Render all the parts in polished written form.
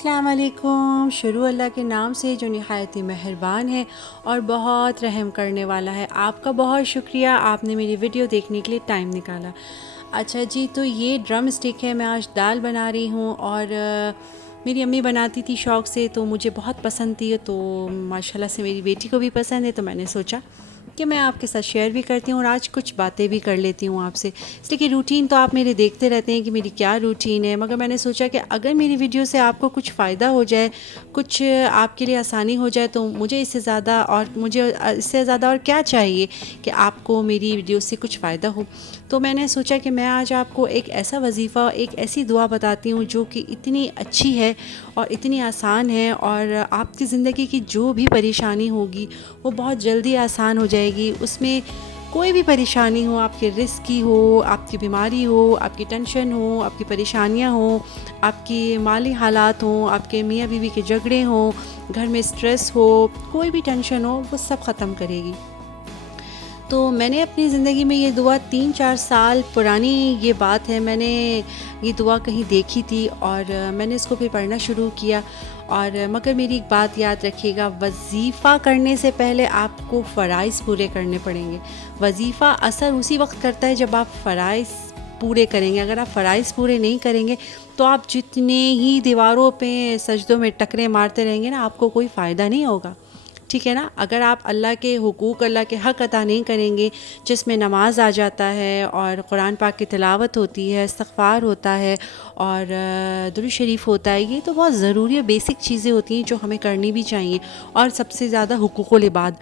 अस्सलाम वालेकुम। शुरू अल्लाह के नाम से जो निहायत ही मेहरबान है और बहुत रहम करने वाला है। आपका बहुत शुक्रिया, आपने मेरी वीडियो देखने के लिए टाइम निकाला। अच्छा जी, तो ये ड्रम स्टिक है। मैं आज दाल बना रही हूँ और मेरी अम्मी बनाती थी शौक़ से, तो मुझे बहुत पसंद थी, तो माशाल्लाह से मेरी बेटी को भी पसंद है, तो मैंने सोचा कि मैं आपके साथ शेयर भी करती हूँ और आज कुछ बातें भी कर लेती हूँ आपसे। इसलिए कि रूटीन तो आप मेरे देखते रहते हैं कि मेरी क्या रूटीन है, मगर मैंने सोचा कि अगर मेरी वीडियो से आपको कुछ फ़ायदा हो जाए, कुछ आपके लिए आसानी हो जाए, तो मुझे इससे ज़्यादा और क्या चाहिए कि आपको मेरी वीडियो से कुछ फ़ायदा हो। तो मैंने सोचा कि मैं आज आपको एक ऐसा वजीफ़ा, एक ऐसी दुआ बताती हूँ जो कि इतनी अच्छी है और इतनी आसान है, और आपकी ज़िंदगी की जो भी परेशानी होगी वो बहुत जल्दी आसान हो जाएगी। उसमें कोई भी परेशानी हो, आपके रिस्क की हो, आपकी बीमारी हो, आपकी टेंशन हो, आपकी परेशानियाँ हो, आपकी माली हालात हों, आपके मियाँ बीवी के झगड़े हों, घर में स्ट्रेस हो, कोई भी टेंशन हो, वो सब ख़त्म करेगी। तो मैंने अपनी ज़िंदगी में ये दुआ 3-4 साल पुरानी ये बात है, मैंने ये दुआ कहीं देखी थी और मैंने इसको फिर पढ़ना शुरू किया। और मगर मेरी एक बात याद रखिएगा, वज़ीफ़ा करने से पहले आपको फ़राइज़ पूरे करने पड़ेंगे। वज़ीफ़ा असर उसी वक्त करता है जब आप फ़राइज़ पूरे करेंगे। अगर आप फ़राइज़ पूरे नहीं करेंगे तो आप जितने ही दीवारों पे सजदों में टकरे मारते रहेंगे ना, आपको कोई फ़ायदा नहीं होगा। ठीक है ना? अगर आप अल्लाह के हुकूक, अल्लाह के हक़ अदा नहीं करेंगे, जिसमें नमाज़ आ जाता है और कुरान पाक की तिलावत होती है, इस्तिग़फ़ार होता है और दुरूद शरीफ होता है, ये तो बहुत ज़रूरी और बेसिक चीज़ें होती हैं जो हमें करनी भी चाहिए। और सबसे ज़्यादा हुकूकुल इबाद,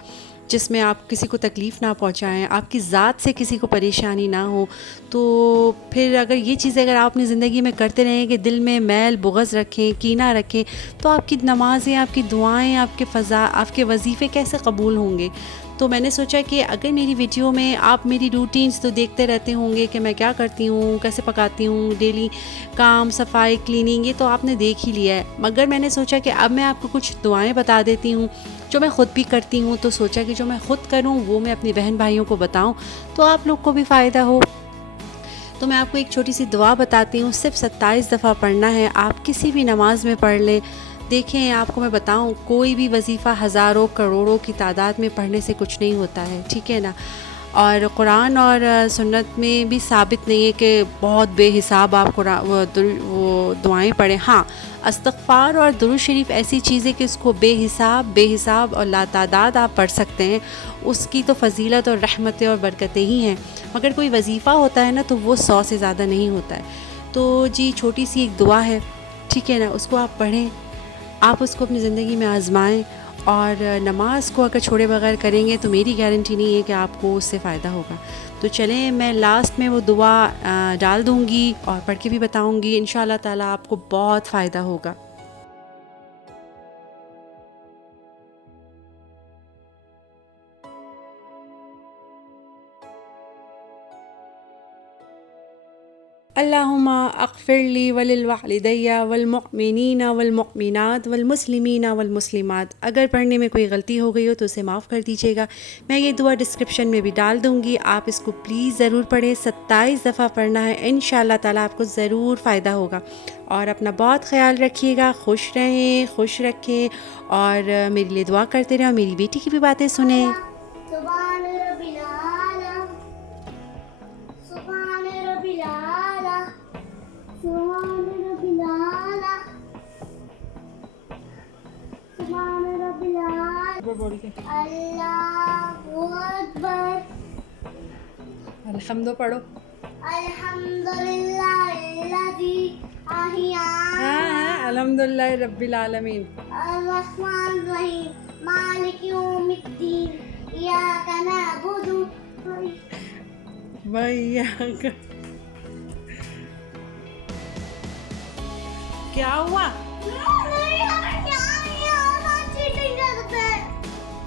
जिसमें आप किसी को तकलीफ़ ना पहुँचाएँ, आपकी ज़ात से किसी को परेशानी ना हो। तो फिर अगर ये चीज़ें अगर आप अपनी ज़िंदगी में करते रहें कि दिल में मैल बुग़्ज़ रखें, कीना रखें, तो आपकी नमाज़ें, आपकी दुआएँ, आपके वज़ीफ़े कैसे कबूल होंगे? तो मैंने सोचा कि अगर मेरी वीडियो में आप मेरी रूटीन्स तो देखते रहते होंगे कि मैं क्या करती हूँ, कैसे पकाती हूँ, डेली काम, सफाई, क्लीनिंग, ये तो आपने देख ही लिया है। मगर मैंने सोचा कि अब मैं आपको कुछ दुआएँ बता देती हूँ जो मैं ख़ुद भी करती हूँ। तो सोचा कि जो मैं ख़ुद करूँ वो मैं अपनी बहन भाइयों को बताऊँ, तो आप लोग को भी फ़ायदा हो। तो मैं आपको एक छोटी सी दुआ बताती हूँ, सिर्फ़ 27 दफ़ा पढ़ना है। आप किसी भी नमाज में पढ़ लें। देखें, आपको मैं बताऊँ, कोई भी वज़ीफ़ा हज़ारों करोड़ों की तादाद में पढ़ने से कुछ नहीं होता है, ठीक है ना? और कुरान और सुन्नत में भी साबित नहीं है कि बहुत बेहिसाब आप वो दुआएँ पढ़ें। हाँ, इस्तिग़फ़ार और दुरूद शरीफ ऐसी चीज़ है कि उसको बेहिसाब और लातादाद आप पढ़ सकते हैं। उसकी तो फ़ज़ीलत और रहमतें और बरकतें ही हैं। मगर कोई वज़ीफ़ा होता है ना, तो वो 100 से ज़्यादा नहीं होता है। तो जी, छोटी सी एक दुआ है, ठीक है ना? उसको आप पढ़ें, आप उसको अपनी ज़िंदगी में आज़माएँ। और नमाज को अगर छोड़े बगैर करेंगे तो मेरी गारंटी नहीं है कि आपको उससे फ़ायदा होगा। तो चलें, मैं लास्ट में वो दुआ डाल दूँगी और पढ़ के भी बताऊँगी। इंशाअल्लाह ताला आपको बहुत फ़ायदा होगा। अल्लाहुम्मा अग़फ़िरली वलिल वालिदैया वल मुअमिनीना वल मुअमिनात वल मुस्लिमीना वल मुस्लिमात। अगर पढ़ने में कोई गलती हो गई हो तो उसे माफ़ कर दीजिएगा। मैं ये दुआ डिस्क्रिप्शन में भी डाल दूँगी, आप इसको प्लीज़ ज़रूर पढ़ें। 27 दफ़ा पढ़ना है, इंशाअल्लाह ताला आपको ज़रूर फ़ायदा होगा। और अपना बहुत ख़याल रखिएगा, खुश रहें, खुश रखें और मेरे लिए दुआ करते रहें और मेरी बेटी की भी बातें सुनें। अल्लाहू अकबर। अल्हम्दु पढ़ो। अल्हम्दुलिल्लाहिल्लज़ी अहियाना। हाँ, अल्हम्दुलिल्लाहि रब्बिल आलमीन। अर्रहमानिर रहीम, मालिकि यौमिद्दीन, इय्याका नअबुदु व इय्याका। क्या हुआ?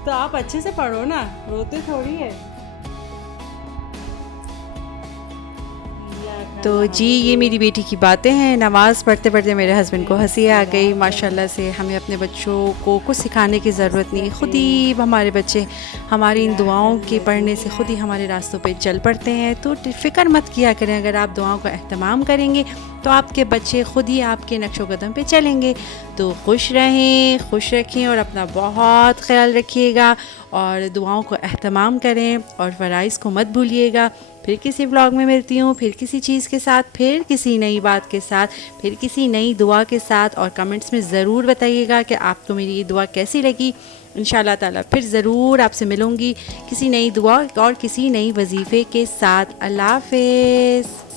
तो आप अच्छे से पढ़ो ना, रोते थोड़ी है। तो जी ये मेरी बेटी की बातें हैं। नमाज़ पढ़ते पढ़ते मेरे हस्बैंड को हंसी आ गई। माशाल्लाह से हमें अपने बच्चों को कुछ सिखाने की ज़रूरत नहीं, ख़ुद ही हमारे बच्चे हमारी इन दुआओं के पढ़ने से ख़ुद ही हमारे रास्तों पे चल पड़ते हैं। तो फ़िक्र मत किया करें, अगर आप दुआओं का अहतमाम करेंगे तो आपके बच्चे ख़ुद ही आपके नक्शो कदम पे चलेंगे। तो खुश रहें, खुश रखें और अपना बहुत ख्याल रखिएगा और दुआओं को अहतमाम करें और फ़राइज़ को मत भूलिएगा। फिर किसी व्लॉग में मिलती हूँ, फिर किसी चीज़ के साथ, फिर किसी नई बात के साथ, फिर किसी नई दुआ के साथ। और कमेंट्स में ज़रूर बताइएगा कि आपको मेरी ये दुआ कैसी लगी। इंशाल्लाह ताला फिर ज़रूर आपसे मिलूँगी किसी नई दुआ और किसी नई वजीफ़े के साथ। अल्लाह हाफ़िज़।